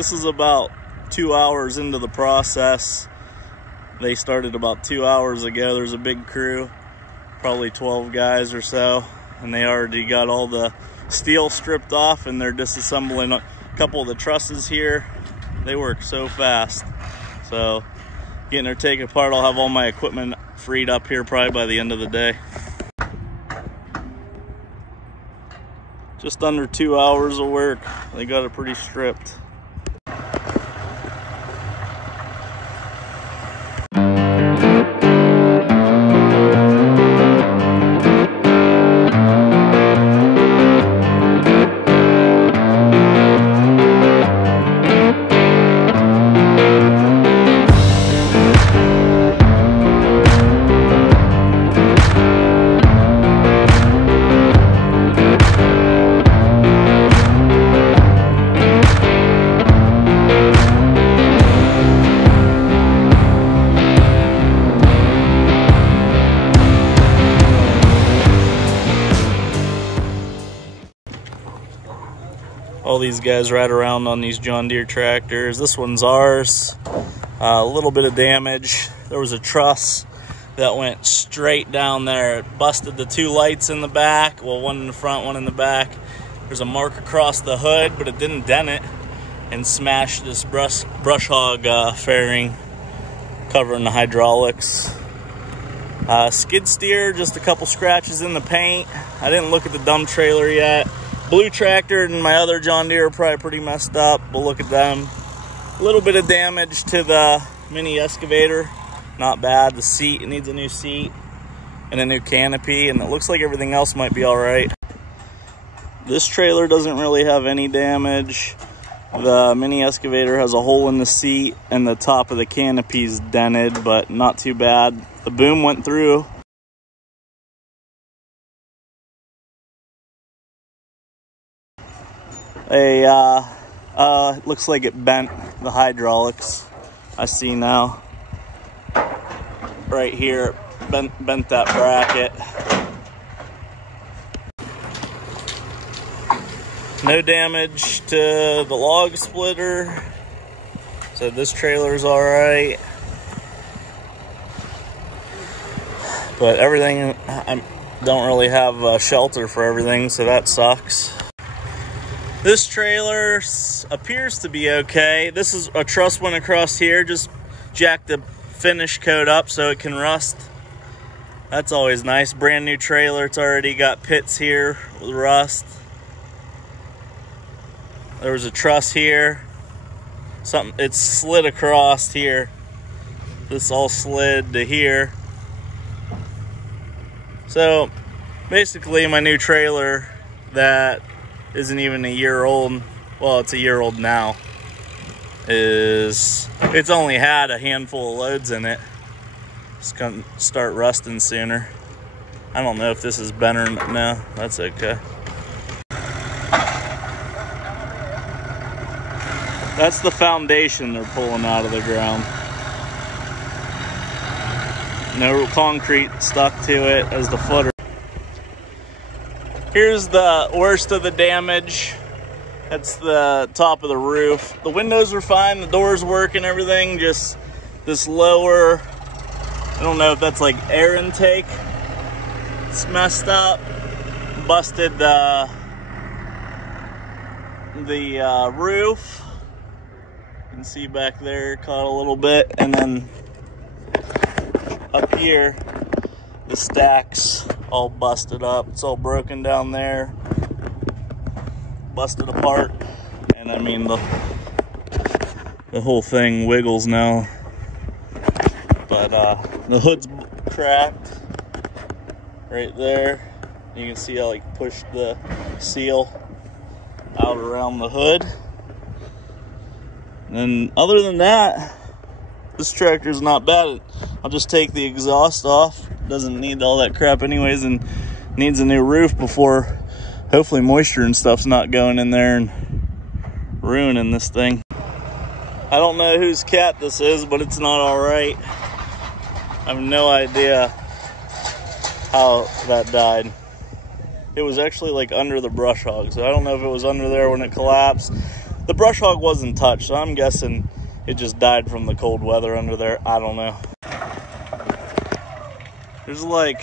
this is about 2 hours into the process. They started about 2 hours ago. There's a big crew, probably 12 guys or so, and they already got all the steel stripped off and they're disassembling a couple of the trusses here. They work so fast. So getting her taken apart, I'll have all my equipment freed up here probably by the end of the day. Just under 2 hours of work. They got it pretty stripped. All these guys ride around on these John Deere tractors. This one's ours. A little bit of damage. There was a truss that went straight down there. It busted the two lights in the back. Well, one in the front, one in the back. There's a mark across the hood, but it didn't dent it, and smashed this brush hog fairing covering the hydraulics. Skid steer, just a couple scratches in the paint. I didn't look at the dump trailer yet. Blue tractor and my other John Deere are probably pretty messed up. We'll look at them. A little bit of damage to the mini excavator. Not bad. The seat, it needs a new seat and a new canopy, and it looks like everything else might be all right. This trailer doesn't really have any damage. The mini excavator has a hole in the seat and the top of the canopy's dented, but not too bad. The boom went through. It looks like it bent the hydraulics. I see now. Right here, bent that bracket. No damage to the log splitter. So this trailer's all right. But everything, I don't really have a shelter for everything, so that sucks. This trailer appears to be okay. This is a truss went across here, just jacked the finish coat up so it can rust. That's always nice. Brand new trailer. It's already got pits here with rust. There was a truss here. It's slid across here. This all slid to here. So basically my new trailer that isn't even a year old, well, it's a year old now, it's only had a handful of loads in it. It's gonna start rusting sooner. I don't know if this is bent or not. No, that's okay. That's the foundation they're pulling out of the ground. No concrete stuck to it as the footer. Here's the worst of the damage. That's the top of the roof. The windows are fine, the doors work and everything, just this lower, I don't know if that's like air intake. It's messed up. Busted the roof. You can see back there, caught a little bit, and then up here, the stacks all busted up. It's all broken down there, busted apart, and I mean the whole thing wiggles now. But the hood's cracked right there. You can see how I pushed the seal out around the hood. And other than that, this tractor's not bad. I'll just take the exhaust off. Doesn't need all that crap anyways, and needs a new roof before hopefully moisture and stuff's not going in there and ruining this thing. I don't know whose cat this is, but it's not all right. I have no idea how that died. It was actually like under the brush hog, so I don't know if it was under there when it collapsed. The brush hog wasn't touched, so I'm guessing it just died from the cold weather under there. I don't know. There's like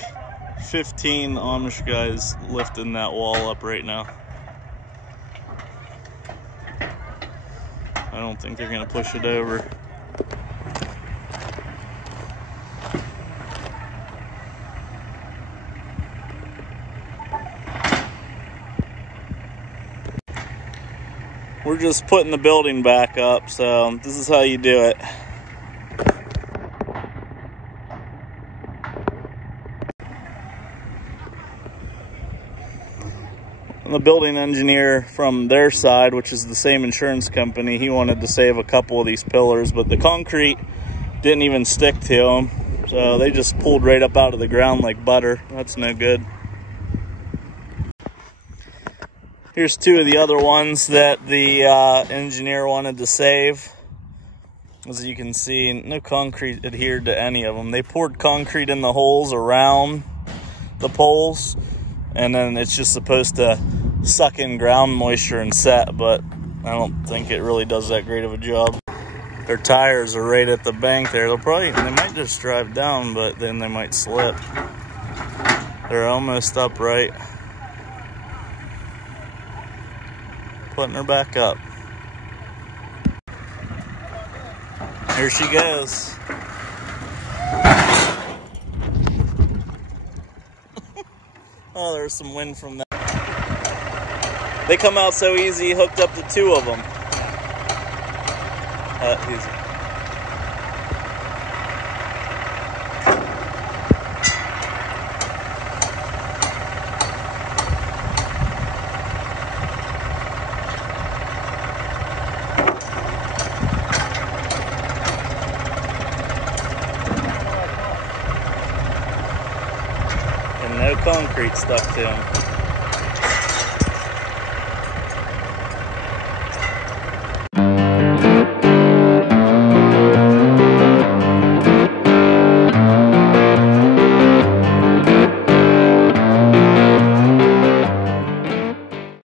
15 Amish guys lifting that wall up right now. I don't think they're gonna push it over. We're just putting the building back up, so this is how you do it. And the building engineer from their side, which is the same insurance company, he wanted to save a couple of these pillars, but the concrete didn't even stick to them, so they just pulled right up out of the ground like butter. That's no good. Here's two of the other ones that the engineer wanted to save. As you can see, no concrete adhered to any of them. They poured concrete in the holes around the poles, and then it's just supposed to suck in ground moisture and set, but I don't think it really does that great of a job. Their tires are right at the bank there. They might just drive down, but then they might slip. They're almost upright. Putting her back up. Here she goes. Oh, there's some wind from that. They come out so easy, hooked up to two of them. Easy. No concrete stuck to them.